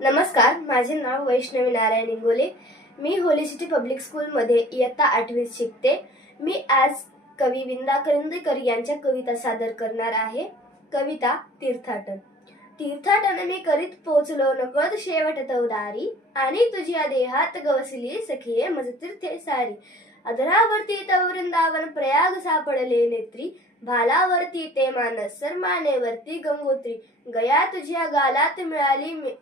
नमस्कार, माझे नाव वैष्णवी नारायण इंगोले। मी holy city public school मध्ये इयत्ता 8वीत शिकते। मी आज कवी विंदा करंदीकर यांच्या कविता सादर करणार आहे। कविता तीर्थाटन। तीर्थाटन मी करीत पोचलो नकळत शेवट तवदारी, आणि तुझ्या देहात गवसली सखिये मज तीर्थे सारी। अधरावरती तव वृंदावन प्रयाग सापडले नेत्री, भालावरती ते मानस सरमानेवरती गंगोत्री। गया तुझ्या गालात मिळाली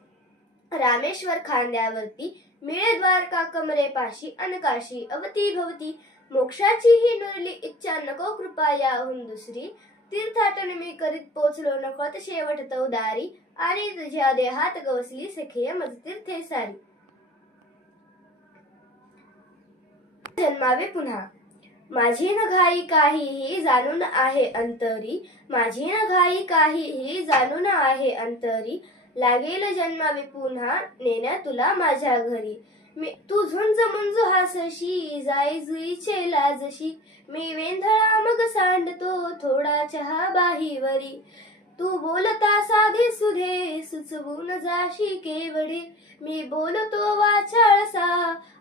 रामेश्वर खांद्यावरती, मिळे द्वारका कमरेपाशी अनकाशी अवती भवती। मोक्षाची ही नुरली इच्छा नको कृपा याहून दुसरी, तीर्थाटन मी करीत पोचलो नकळत शेवट तवदारी, आणि तुझ्या देहात गवसली सखिये मज तीर्थे सारी। जन्मावे पुन्हा। माझी न घाई काहीही जाणून आहे अंतरी, माझी न घाई काहीही जाणून आहे अंतरी। लागेल जन्मावे पुन्हा नेण्या तुला माझ्या घरी, तू झुंज मुंज हासशी जाई जुईचे लाजशी। मी वेंधळा मग सांडतो थोडा चहा बाहीवरी, तू बोलता साधे सुधे सुचवून जाशी केवढे। मी बोलतो वाचाळसा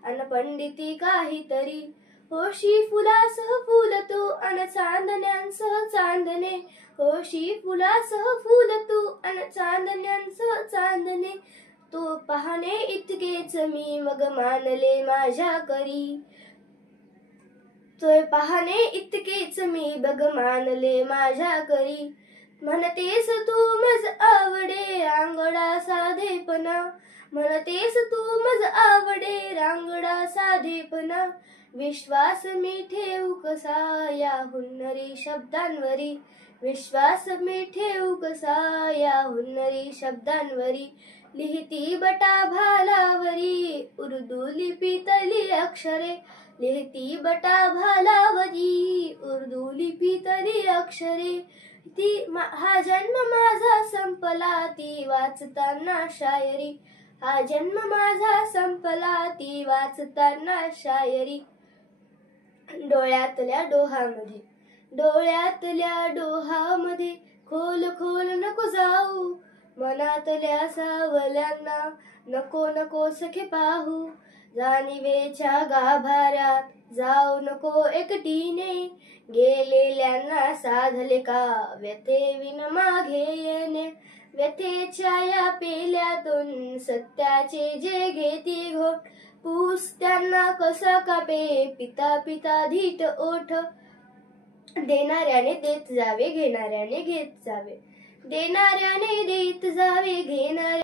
अन पंडिती काहीतरी, होशी फुलासह फुलतो अन चांदण्यांसह चांदणे। होशी फुलासह फुलतो अन चांदण्यांसह चांदणे। तो पाहणे इतकेच मी मग मानले माझ्या करी, तो पाहणे इतकेच मी बघ मानले माझ्या करी। म्हणतेस तू मज आवडे रांगडा साधेपणा, म्हणतेस तू मज आवडे रांगडा साधेपणा। विश्वास मी ठेवू कसा या हुन्नरी शब्दांवरी, विश्वास मी ठेवू कसा या हुन्नरी शब्दांवरी। लिहिती बटा भालावरी उर्दू लिपीतली अक्षरे, लिहिती बटा भालावरी उर्दू लिपीतली अक्षरे। हा जन्म माझा संपला ती वाचताना शायरी, हा जन्म माझा संपला ती वाचताना शायरी। डोळ्यातल्या डोहामध्ये, डोळ्यातल्या डोहामध्ये खोल खोल नको जाऊ, मनातल्या सावल्यांना नको नको सखे पाहू। जाणिवेच्या गाभाऱ्यात जाऊ नको एकटीने, गेलेल्यांना साधले का व्यथे विन मागे येणे। व्यथेच्या या पेल्यातून सत्याचे जे घेती घोट, पूस त्यांना कसा कापे पिता पिता धीट ओठ। देणाऱ्याने देत जावे घेणाऱ्याने घेत जावे, देणाऱ्याने देत जावे घेणाऱ्या